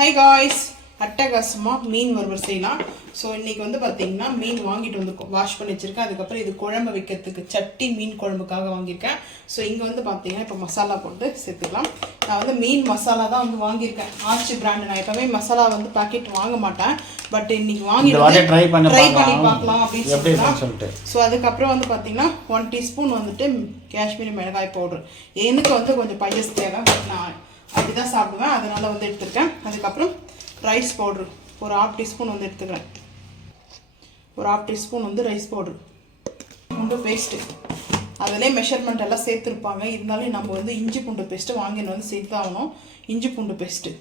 Hi guys, அட்டகாசமா மீன் வறுவல் செய்யலாம். ஸோ இன்னைக்கு வந்து பார்த்தீங்கன்னா மீன் வாங்கிட்டு வந்து வாஷ் பண்ணி வச்சிருக்கேன். அதுக்கப்புறம் இது குழம்பு வைக்கிறதுக்கு சட்டி மீன் குழம்புக்காக வாங்கியிருக்கேன். ஸோ இங்கே வந்து பார்த்தீங்கன்னா இப்போ மசாலா போட்டு சேர்த்துக்கலாம். நான் வந்து மீன் மசாலா தான் வந்து வாங்கியிருக்கேன். ஆச்சி பிராண்டு. நான் எப்பவுமே மசாலா வந்து பாக்கெட் வாங்க மாட்டேன். பட் இன்னைக்கு வாங்கிட்டு ட்ரை பண்ணி பார்க்கலாம் அப்படின்னு சொல்லிட்டு. ஸோ அதுக்கப்புறம் வந்து பார்த்தீங்கன்னா 1 டீஸ்பூன் வந்துட்டு காஷ்மீரி மிளகாய் பவுடர். எனக்கு வந்து கொஞ்சம் பையஸ் தேவை. நான் அப்படி தான் சாப்பிடுவேன், அதனால வந்து எடுத்துருக்கேன். அதுக்கப்புறம் ரைஸ் பவுட்ரு ஒரு 1/2 டீஸ்பூன் வந்து எடுத்துக்கிறேன். ஒரு 1/2 டீஸ்பூன் வந்து ரைஸ் பவுட்ரு, பூண்டு பேஸ்ட்டு. அதிலே மெஷர்மெண்ட் எல்லாம் சேர்த்துருப்பாங்க. இருந்தாலும் நம்ம வந்து இஞ்சி பூண்டு பேஸ்ட்டு வாங்கின்னு வந்து சேர்த்து ஆகணும். இஞ்சி பூண்டு பேஸ்ட்டு.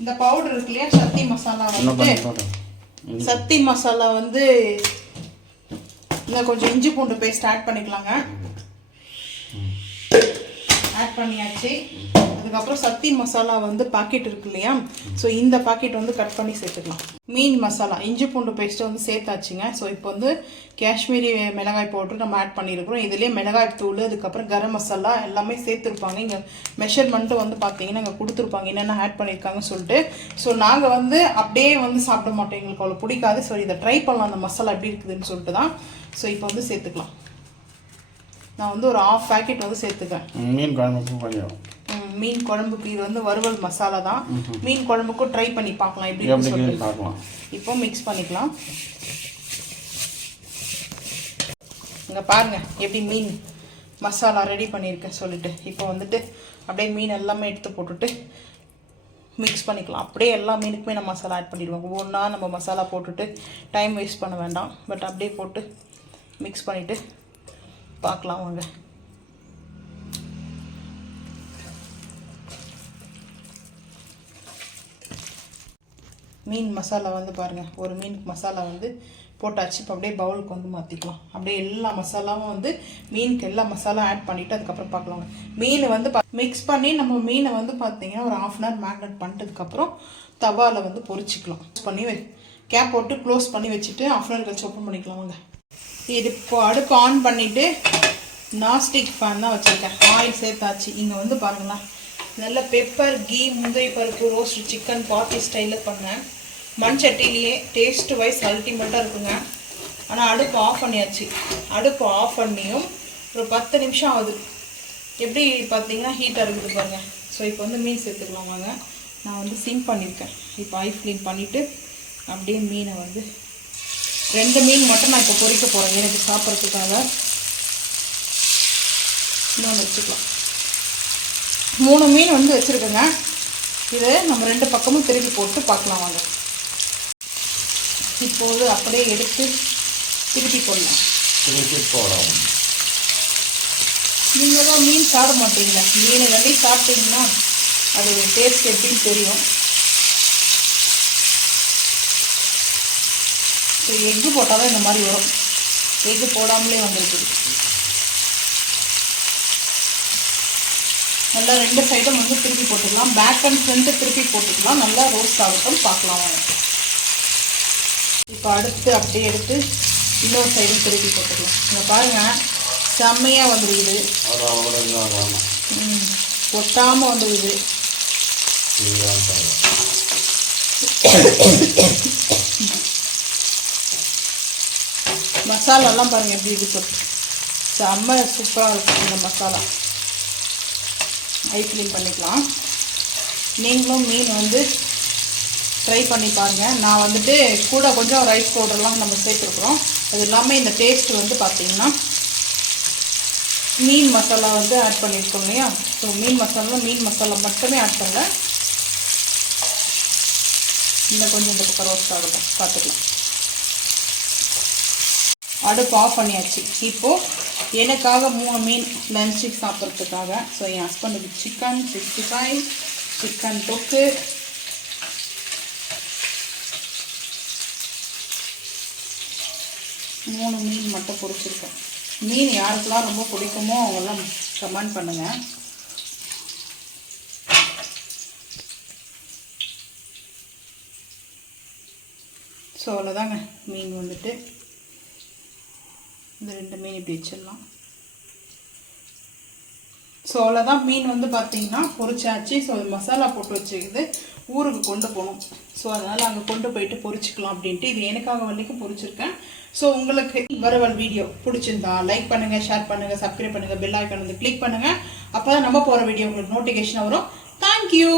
இந்த பவுடர் இருக்கு இல்லையா, சத்தி மசாலா வந்து சத்தி மசாலா வந்து இன்னும் கொஞ்சம் இஞ்சி பூண்டு பேஸ்ட் ஆட் பண்ணிக்கலாங்க. ஆட் பண்ணியாச்சு. அதுக்கப்புறம் சத்தி மசாலா வந்து பாக்கெட் இருக்கு இல்லையா, ஸோ இந்த பாக்கெட் வந்து கட் பண்ணி சேர்த்துக்கலாம். மீன் மசாலா இஞ்சி பூண்டு பேஸ்ட்டு வந்து சேர்த்தாச்சுங்க. ஸோ இப்போ வந்து காஷ்மீரி மிளகாய் பவுடர் நம்ம ஆட் பண்ணியிருக்கிறோம். இதுலேயே மிளகாய் தூள், அதுக்கப்புறம் கரம் மசாலா எல்லாமே சேர்த்துருப்பாங்க. இங்கே மெஷர்மெண்ட்டு வந்து பார்த்தீங்கன்னா இங்கே கொடுத்துருப்பாங்க என்னென்ன ஆட் பண்ணியிருக்காங்கன்னு சொல்லிட்டு. ஸோ நாங்கள் வந்து அப்படியே வந்து சாப்பிட மாட்டோம், எங்களுக்கு அவ்வளோ பிடிக்காது. ஸோ இதை ட்ரை பண்ணலாம் அந்த மசாலா எப்படி இருக்குதுன்னு சொல்லிட்டு தான். ஸோ இப்போ வந்து சேர்த்துக்கலாம். நான் வந்து ஒரு 1/2 பேக்கெட் வந்து சேர்த்துக்கிறேன். மீன் குழம்புக்கு இது வந்து வறுவல் மசாலா தான். மீன் குழம்புக்கும் ட்ரை பண்ணி பார்க்கலாம் எப்படின்னு சொல்லிட்டு. இப்போ மிக்ஸ் பண்ணிக்கலாம். இங்கே பாருங்க எப்படி மீன் மசாலா ரெடி பண்ணியிருக்கேன் சொல்லிட்டு. இப்போ வந்துட்டு அப்படியே மீன் எல்லாமே எடுத்து போட்டுட்டு மிக்ஸ் பண்ணிக்கலாம். அப்படியே எல்லா மீனுக்குமே நம்ம மசாலா ஆட் பண்ணிடுவோம். ஒவ்வொன்றா நம்ம மசாலா போட்டுட்டு டைம் வேஸ்ட் பண்ண வேண்டாம். பட் அப்படியே போட்டு மிக்ஸ் பண்ணிவிட்டு பார்க்கலாம் வாங்க. மீன் மசாலா வந்து பாருங்கள், ஒரு மீனுக்கு மசாலா வந்து போட்டாச்சு. இப்போ அப்படியே பவுலுக்கு வந்து மாற்றிக்கலாம். அப்படியே எல்லா மசாலாவும் வந்து மீனுக்கு எல்லா மசாலா ஆட் பண்ணிவிட்டு அதுக்கப்புறம் பார்க்கலாங்க. மீன் வந்து மிக்ஸ் பண்ணி நம்ம மீனை வந்து பார்த்தீங்கன்னா ஒரு 1/2 hour மேரினேட் பண்ணிட்டதுக்கப்புறம் தவாவில் வந்து பொரிச்சிக்கலாம். பண்ணி கேப் போட்டு க்ளோஸ் பண்ணி வச்சுட்டு 1/2 hour கழிச்சு ஓப்பன் பண்ணிக்கலாம் வாங்க. இது இப்போ அடுப்பு ஆன் பண்ணிவிட்டு நான்ஸ்டிக் பேன் தான் வச்சுருக்கேன். ஆயில் சேர்த்தாச்சு. இங்கே வந்து பாருங்களா, நல்ல பெப்பர், கீ, முந்திரி பருப்பு, ரோஸ்ட் சிக்கன் பார்ட்டி ஸ்டைலில் பண்ணேன். மண் சட்டிலேயே டேஸ்ட் வைஸ் அல்டிமேட்டாக இருக்குங்க. ஆனால் அடுப்பு ஆஃப் பண்ணியாச்சு. அடுப்பு ஆஃப் பண்ணியும் ஒரு 10 நிமிஷம் ஆகுது. எப்படி பார்த்தீங்கன்னா ஹீட்டாக இருக்குது பாருங்கள். ஸோ இப்போ வந்து மீன் சேர்த்துக்கலாம் வாங்க. நான் வந்து சிம் பண்ணியிருக்கேன். இப்போ ஐ ஃப்ளீம் பண்ணிவிட்டு அப்படியே மீனை வந்து 2 மீன் மட்டும் நான் இப்போ பொரிக்க போகிறேன் எனக்கு சாப்பிட்றதுக்காக. இன்னொன்று வச்சுக்கலாம். 3 மீன் வந்து வச்சுருக்கேங்க. இதை நம்ம 2 பக்கமும் திருப்பி போட்டு பார்க்கலாம் வாங்க. இப்போது அப்படியே எடுத்து திருப்பி போடலாம். நீங்கள் தான் மீன் சாப்பிட மாட்டீங்களா? மீனை வந்து சாப்பிட்டீங்கன்னா அது டேஸ்ட் எப்படின்னு தெரியும். எக்கு போட்டால் தான் இந்த மாதிரி வரும். எக்கு போடாமலே வந்துருக்குது. நல்லா 2 சைடும் வந்து திருப்பி போட்டுக்கலாம். பேக் அண்ட் ஃப்ரண்ட்டு திருப்பி போட்டுக்கலாம். நல்லா ரோஸ்ட் ஆகட்டும் பார்க்கலாம். இப்போ அடுத்து அப்படியே எடுத்து இன்னொரு சைடும் திருப்பி போட்டுக்கலாம். இங்கே பாருங்கள், செம்மையாக வந்துடுது. ஒட்டாமல் வந்துடுது. மசாலாலாம் பாருங்கள் எப்படி இது சொல்லிட்டு செம்ம சூப்பராக இருக்கும் இந்த மசாலா. ஐ க்ளீன் பண்ணிக்கலாம். நீங்களும் மீன் வந்து ட்ரை பண்ணி பாருங்கள். நான் வந்துட்டு கூட கொஞ்சம் ரைஸ் பவுடர்லாம் நம்ம சேர்த்துருக்குறோம். அது இல்லாமல் இந்த டேஸ்ட் வந்து பார்த்திங்கன்னா மீன் மசாலா வந்து ஆட் பண்ணியிருக்கோம் இல்லையா. ஸோ மீன் மசாலா மட்டுமே ஆட் பண்ணல. கொஞ்சம் இந்த பக்கம் ரோஸ்ட் ஆகட்டும் பார்த்துக்கலாம். அடுப்பு ஆஃப் பண்ணியாச்சு. இப்போது எனக்காக 3 மீன் லஞ்சுக்கு சாப்பிட்றதுக்காக. ஸோ என் ஹஸ்பண்டுக்கு சிக்கன் 65, சிக்கன் தொக்கு, மூணு மீன் மட்டும் பொரிச்சிருக்கேன். மீன் யாருக்கெல்லாம் ரொம்ப பிடிக்குமோ அவங்கெல்லாம் கமெண்ட் பண்ணுங்கள். ஸோ அவ்வளோதாங்க. மீன் வந்துட்டு இந்த 2 மீன் இப்படி வச்சிடலாம். ஸோ ஸோ அவ்வளோதான். மீன் வந்து பார்த்தீங்கன்னா பொரிச்சாச்சு. ஸோ அது மசாலா போட்டு வச்சுக்கிது ஊருக்கு கொண்டு போகணும். ஸோ அதனால் அங்கே கொண்டு போயிட்டு பொரிச்சிக்கலாம் அப்படின்ட்டு இது எனக்காக வரைக்கும் பொரிச்சிருக்கேன். ஸோ உங்களுக்கு வரவல் வீடியோ பிடிச்சிருந்தா லைக் பண்ணுங்கள், ஷேர் பண்ணுங்கள், சப்ஸ்கிரைப் பண்ணுங்கள், பெல் ஐக்கான் வந்து கிளிக் பண்ணுங்கள். அப்போ தான் நம்ம போகிற வீடியோ உங்களுக்கு நோட்டிஃபிகேஷன் வரும். தேங்க்யூ.